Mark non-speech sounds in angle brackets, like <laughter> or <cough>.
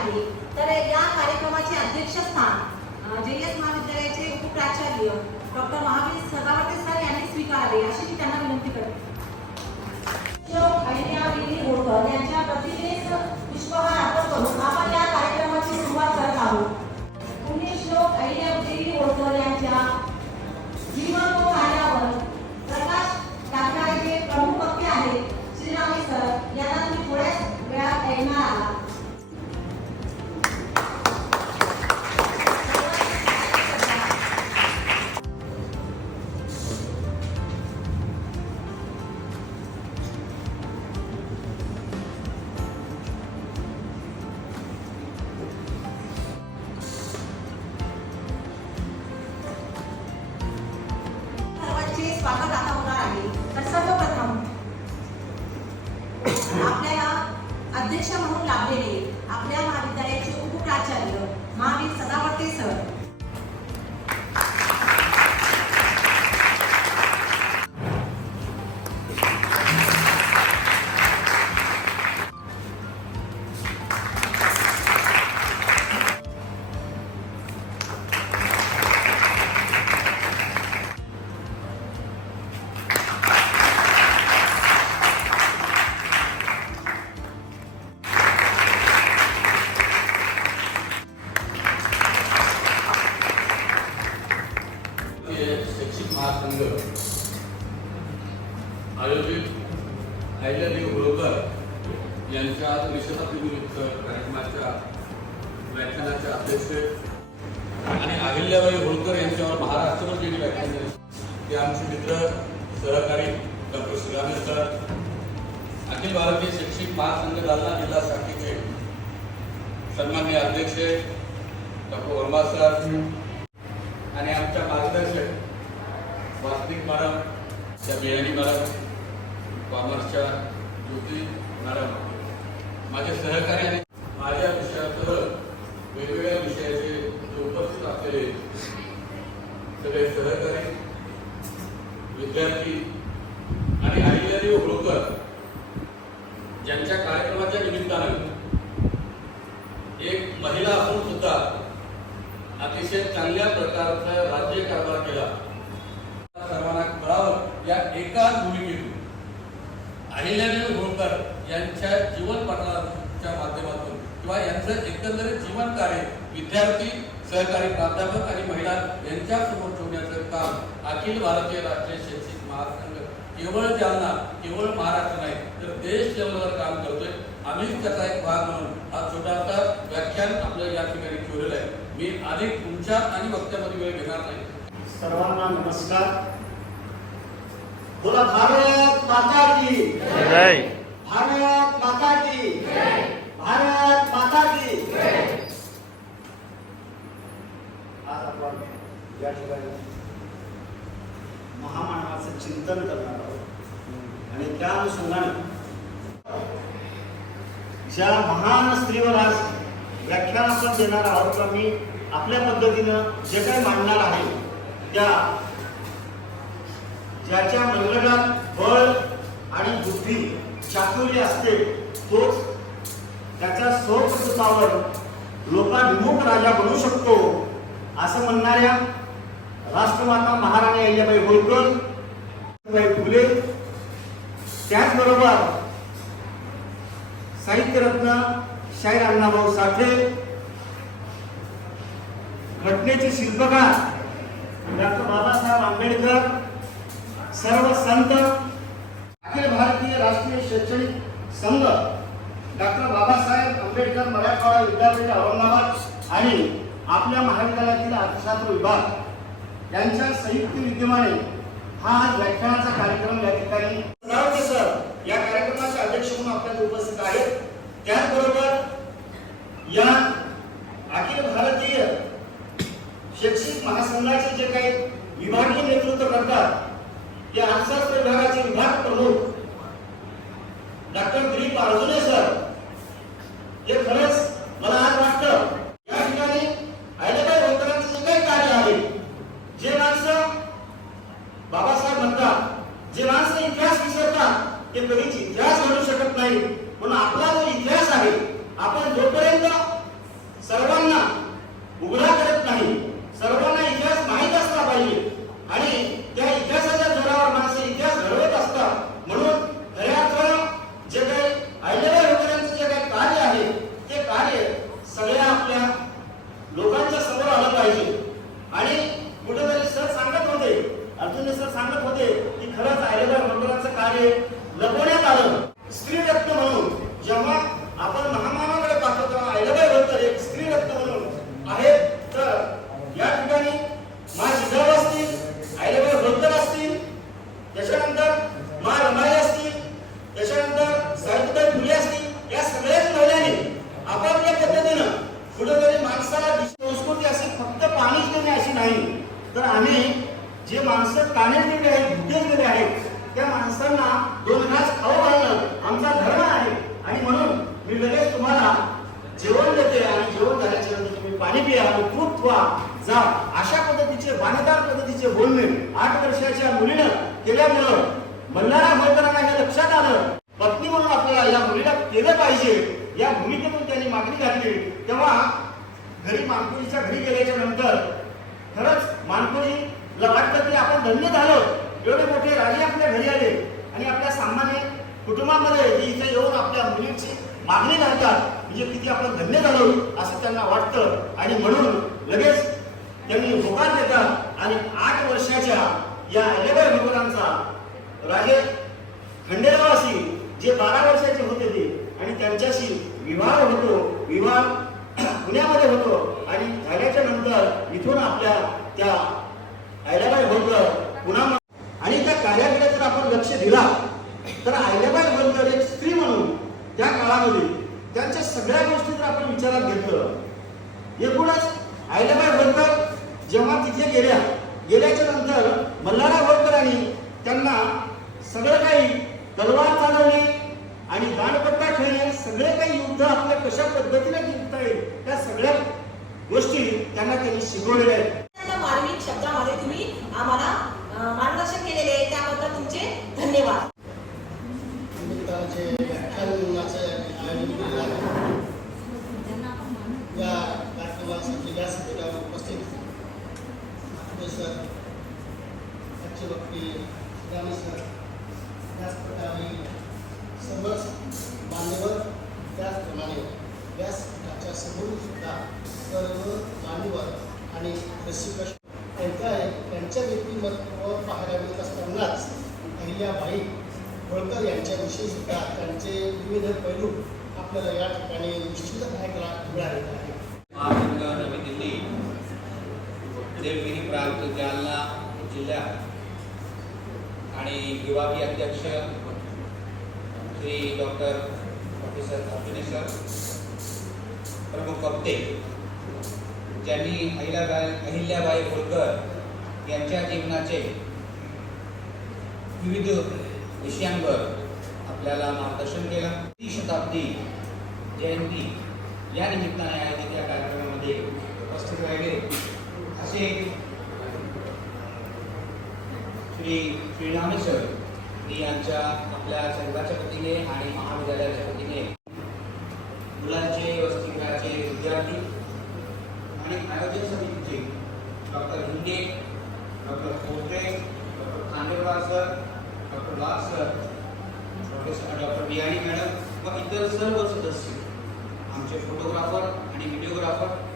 आहे. तर या कार्यक्रमाचे अध्यक्षस्थान जे एस महाविद्यालयाचे उपप्राचार्य डॉक्टर महावीर सदावते सर यांनी स्वीकारले अशी मी त्यांना विनंती करते. हे शैक्षिक महासंघ. आयोजित आयलदेव होळकर यांच्या निषेधानिमित्त कार्यक्रमाच्या व्याख्यानाचे अध्यक्ष आणि अहिल्याबाई होळकर यांच्यावर महाराष्ट्रभर जे व्याख्यान झाले ते आमचे मित्र सहकारी डॉक्टर श्रीरामे सर अखिल भारतीय शैक्षिक महासंघ जालना जिल्हा शाखेचे सन्मान्य अध्यक्ष डॉक्टर वर्मा सर आणि आमच्या मार्गदर्शक वास्तविक मॅडम त्या बियाणी मॅडम कॉमर्सच्या ज्योती मॅडम माझे सहकारी आणि माझ्या विषयासह वेगवेगळ्या विषयाचे जे उपस्थित असलेले सगळे सहकारी विद्यार्थी आणि अहिल्यादेवी होळकर ज्यांच्या कार्यक्रमाच्या निमित्तानं एक महिला असून सुद्धा अतिशय चांगल्या प्रकारचा राज्यकारभार केला. सर्वांना कळावं या एकाच भूमिकेतून. अहिल्यादेवी होळकर यांच्या जीवनपटलाच्या माध्यमातून किंवा यांचं एकंदरीत जीवन कार्य विद्यार्थी सहकारी प्राध्यापक आणि महिला यांच्या समोर ठेवण्याचं काम अखिल भारतीय राष्ट्रीय शैक्षणिक महासंघ केवळ जालना केवळ महाराष्ट्र नाही तर देश लेवलवर काम करतोय. आम्ही त्याचा एक भाग म्हणून हा छोटासा व्याख्यान आपलं या ठिकाणी ठेवलेलं आहे. मी अधिक तुमच्या आणि वक्त्यामध्ये वेळ घेणार नाही. सर्वांना नमस्कार. बोला भारत माता की जय. भारत माता की भारत माता की आज आपण या ठिकाणी महामानवाचं चिंतन करणार आहोत. आणि त्या अनुषंगाने ज्या महान स्त्रीवर आज व्याख्यान आपण देणार आहोत तर मी आपल्या पद्धतीनं जे काही मांडणार आहे त्या ज्याच्या मंगळात बळ आणि बुद्धी चातुर्य असते तोच त्याच्या स्वप्रभुत्वावर लोकाभिमुख राजा बनू शकतो असं म्हणणाऱ्या राष्ट्रमाता महाराणी अहिल्याबाई होळकर फुले त्याचबरोबर साहित्यरत्न शाहीर अण्णाभाऊ साठे घटनेचे शिल्पकार डॉक्टर बाबासाहेब आंबेडकर सर्व संत अखिल भारतीय राष्ट्रीय शैक्षणिक संघ डॉक्टर बाबासाहेब आंबेडकर मराठवाडा विद्यापीठ औरंगाबाद आणि आपल्या महाविद्यालयातील अर्थशास्त्र विभाग यांच्या संयुक्त विद्यमाने हा आज व्याख्यानाचा कार्यक्रम या ठिकाणी सर. या कार्यक्रमाचे अध्यक्ष म्हणून आपल्याला उपस्थित आहेत. त्याचबरोबर या अखिल भारतीय शैक्षणिक महासंघाचे जे काही विभागीय नेतृत्व करतात. ते अर्थशास्त्र विभागाचे विभाग प्रमुख. डॉक्टर दिलीप अर्जुने सर हे खरंच मला आज वाटतं या ठिकाणी अहिल्याबाई होळकरांचं जे काही कार्य आहे जे माणसं बाबासाहेब म्हणतात जे माणसं इतिहास विसरतात ते कधीच इतिहास घडू शकत नाही म्हणून आपला जो इतिहास आहे आपण जोपर्यंत खरंच आयलेबाई मंडळाचं कार्य लपवण्यात आलं स्त्री रत्न म्हणून जेव्हा आपण महामानाकडे पाहतो तेव्हा आयलेबाई होळकर एक स्त्री रत्न म्हणून आहेत तर या ठिकाणी मा जिजाऊ असतील आयलेबाई होळकर असतील त्याच्यानंतर मा रमाई असतील त्याच्यानंतर सावित्रीबाई फुले असतील या सगळ्याच महिलांनी आपापल्या पद्धतीनं कुठेतरी माणसाला दिस- संस्कृती असे फक्त पाणीच देणे अशी नाही तर आम्ही जे माणसं कानेरलेले आहेत बुद्धेलेले आहेत त्या माणसांना दोन घास खाऊ घालणं आमचा धर्म आहे आणि म्हणून मी लगेच तुम्हाला जेवण देते आणि जेवण झाल्याच्यानंतर तुम्ही पाणी पिया आणि खूप व्हा जा अशा पद्धतीचे वाणीदार पद्धतीचे बोलणे आठ वर्षाच्या मुलीनं केल्यामुळं मल्हारा होळकरांना हे लक्षात आलं. पत्नी म्हणून आपल्याला या मुलीला केलं पाहिजे. या भूमिकेतून त्यांनी मागणी घातली. तेव्हा घरी मानकुरीच्या घरी गेल्याच्यानंतर खरंच मानकुरीला वाटतं की आपण धन्य झालो. एवढे मोठे राजे आपल्या घरी आले. आणि आपल्या सामान्य कुटुंबामध्ये इथे येऊन आपल्या मुलींची मागणी घालतात. म्हणजे किती आपण धन्य झालो असं त्यांना वाटतं. आणि म्हणून लगेच त्यांनी होकार देतात. आणि आठ वर्षाच्या या अलेबाई भगवानांचा राजे खंडेरावासी जे बारा वर्षाचे होते ते आणि त्यांच्याशी विवाह होतो विवाह <clears throat> पुण्यामध्ये होतो आणि झाल्याच्यानंतर इथून आपल्या त्या आयलाबाई होळकर पुन्हा आणि त्या कार्याकडे जर आपण लक्ष दिला तर आयलाबाई होळकर एक स्त्री म्हणून त्या काळामध्ये त्यांच्या सगळ्या गोष्टी जर आपण विचारात घेतलं एकूणच आयलाबाई होळकर जेव्हा तिथे गेल्या गेल्याच्यानंतर त्यांना सगळं काही तलवार चालवणे आणि दांडपट्टा खेळणे सगळे काही युद्ध आपल्या कशा पद्धतीने जिंकता येईल त्या सगळ्या गोष्टी त्यांना त्यांनी शिकवलेल्या आहेत. व्यासपीठाच्या सुद्धा सर्व मान्यवर आणि रसिक त्यांच्या त्यांच्या व्यक्तिमत्व पाहायला मिळत असतानाच अहिल्याबाई होळकर यांच्याविषयी सुद्धा त्यांचे विविध पैलू आपल्याला या ठिकाणी निश्चित ऐकायला मिळालेले आहे महानगर नवी दिल्ली देवगिरी प्रांत जालना जिल्ह्यात आणि विभागीय अध्यक्ष Shri doctor professor Abhinay sir प्रमुख वक्ते ज्यांनी अहिल्याबाई अहिल्याबाई होळकर यांच्या जीवनाचे विविध विषयांवर आपल्याला मार्गदर्शन केलं. ती शताब्दी जयंती या निमित्ताने आयोजित या कार्यक्रमामध्ये उपस्थित राहिले. असे श्री श्रीरामेश्वर यांच्या आपल्या संघाच्या वतीने आणि महाविद्यालयाच्या Das sir professor doctor Biyani madam व इतर सर्व सदस्य आमचे फोटोग्राफर आणि व्हिडिओग्राफर